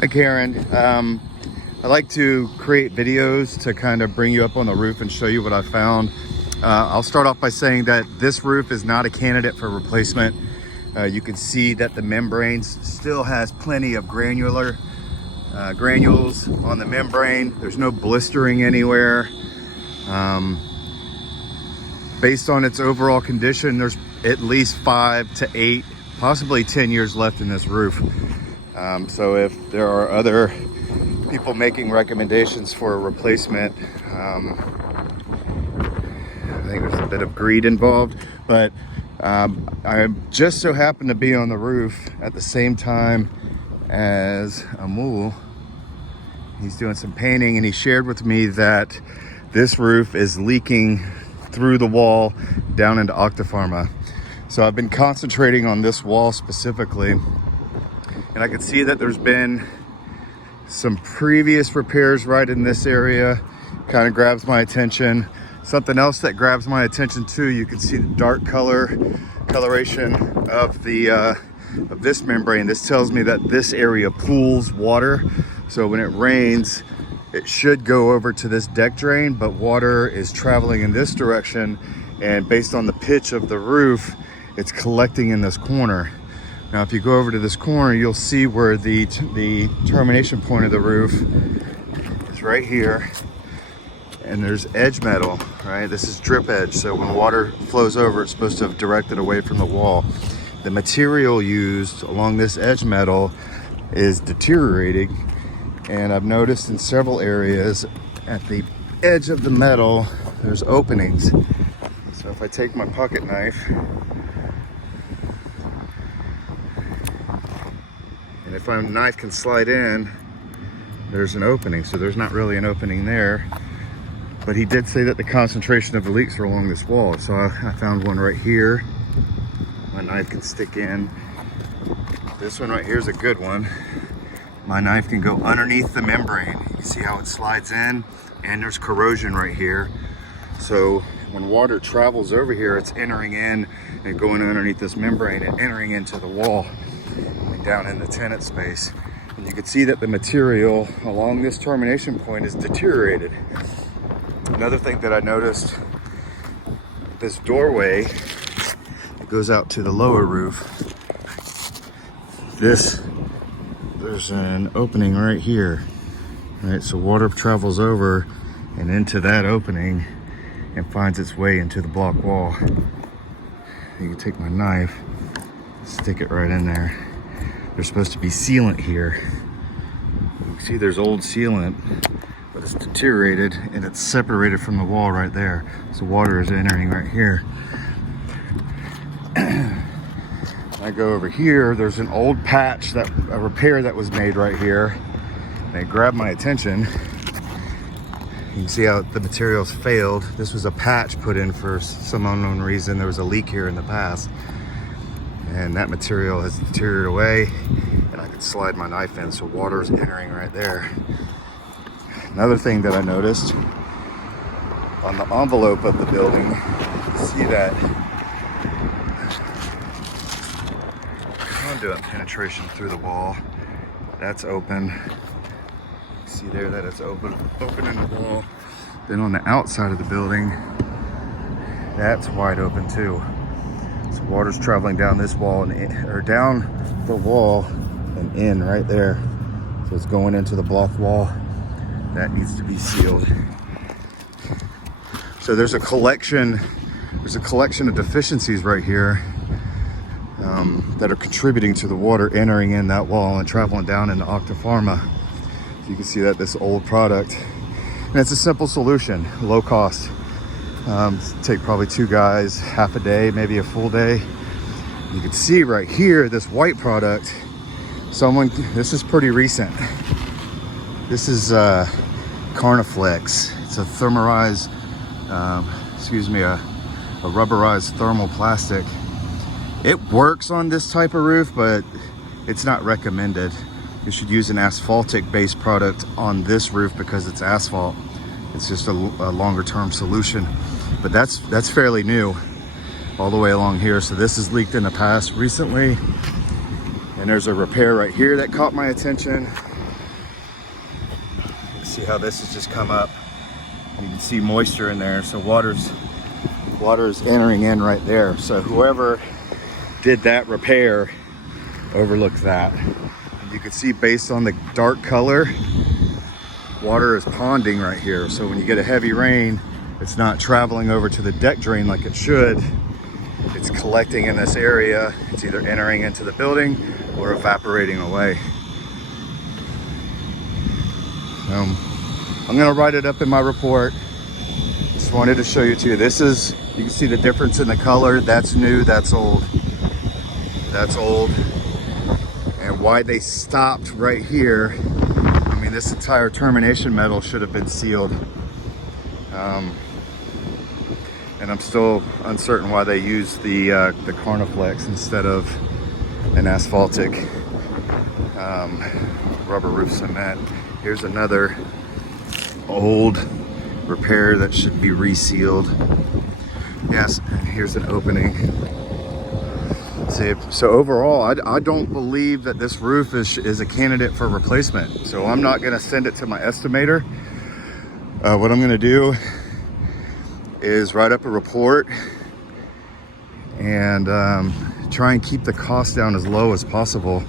Hi Karen, I like to create videos to kind of bring you up on the roof and show you what I found. I'll start off by saying that this roof is not a candidate for replacement. You can see that the membrane still has plenty of granules on the membrane. There's no blistering anywhere. Based on its overall condition, there's at least 5 to 8, possibly 10 years left in this roof. So if there are other people making recommendations for a replacement, I think there's a bit of greed involved, but I just so happened to be on the roof at the same time as Amul. He's doing some painting, and he shared with me that this roof is leaking through the wall down into Octapharma. So I've been concentrating on this wall specifically, and I can see that there's been some previous repairs right in this area. Kind of grabs my attention. Something else that grabs my attention too, you can see the dark coloration of the of this membrane. This tells me that this area pools water, so when it rains it should go over to this deck drain, but water is traveling in this direction, and based on the pitch of the roof, it's collecting in this corner. Now, if you go over to this corner, you'll see where the termination point of the roof is right here, and there's edge metal, right? This is drip edge, so when water flows over, it's supposed to have directed away from the wall. The material used along this edge metal is deteriorating, and I've noticed in several areas at the edge of the metal, there's openings. So if I take my pocket knife, and if my knife can slide in, there's an opening. So there's not really an opening there, but he did say that the concentration of the leaks are along this wall. So I found one right here. My knife can stick in. This one right here is a good one. My knife can go underneath the membrane. You see how it slides in, and there's corrosion right here. So when water travels over here, it's entering in and going underneath this membrane and entering into the wall and down in the tenant space. And you can see that the material along this termination point is deteriorated. Another thing that I noticed, this doorway that goes out to the lower roof, there's an opening right here, right? So water travels over and into that opening and finds its way into the block wall. You can take my knife, stick it right in there. There's supposed to be sealant here. You can see there's old sealant, but it's deteriorated and it's separated from the wall right there. So water is entering right here. I go over here, there's an old patch, a repair that was made right here. And it grabbed my attention. You can see how the materials failed. This was a patch put in for some unknown reason. There was a leak here in the past, and that material has deteriorated away, and I could slide my knife in, so water is entering right there. Another thing that I noticed, on the envelope of the building, you see that conduit penetration through the wall. That's open. See there that it's open in the wall. Then on the outside of the building, that's wide open too. So water's traveling down this wall or down the wall and in right there. So it's going into the block wall. That needs to be sealed. So there's a collection of deficiencies right here that are contributing to the water entering in that wall and traveling down into Octapharma. You can see that this old product, and it's a simple solution, low cost. Take probably 2 guys, half a day, maybe a full day. You can see right here, this white product, this is pretty recent. This is Carniflex. It's a thermarized, a rubberized thermal plastic. It works on this type of roof, but it's not recommended. You should use an asphaltic based product on this roof because it's asphalt. It's just a longer term solution, but that's fairly new all the way along here. So this has leaked in the past recently, and there's a repair right here that caught my attention. See how this has just come up. You can see moisture in there, so water is entering in right there. So whoever did that repair overlooked that. And you can see based on the dark color, water is ponding right here. So when you get a heavy rain, it's not traveling over to the deck drain like it should. It's collecting in this area. It's either entering into the building or evaporating away. I'm gonna write it up in my report. Just wanted to show you too. This is, you can see the difference in the color. That's new, that's old. That's old. And why they stopped right here. I mean, this entire termination metal should have been sealed. And I'm still uncertain why they used the Carniflex instead of an asphaltic rubber roof cement. Here's another old repair that should be resealed. Yes, here's an opening. See, so overall, I don't believe that this roof is a candidate for replacement. So I'm not gonna send it to my estimator. What I'm gonna do is write up a report and try and keep the cost down as low as possible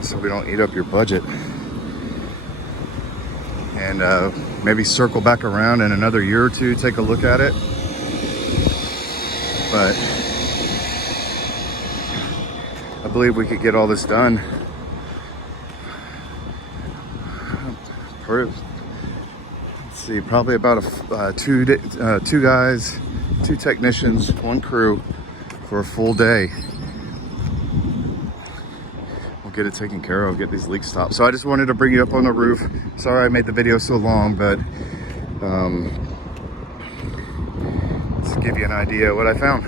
so we don't eat up your budget. And maybe circle back around in another year or two, take a look at it. But I believe we could get all this done. Let's see, probably about two guys, 2 technicians, 1 crew for a full day. We'll get it taken care of, get these leaks stopped. So I just wanted to bring you up on the roof. Sorry I made the video so long, but let's give you an idea of what I found.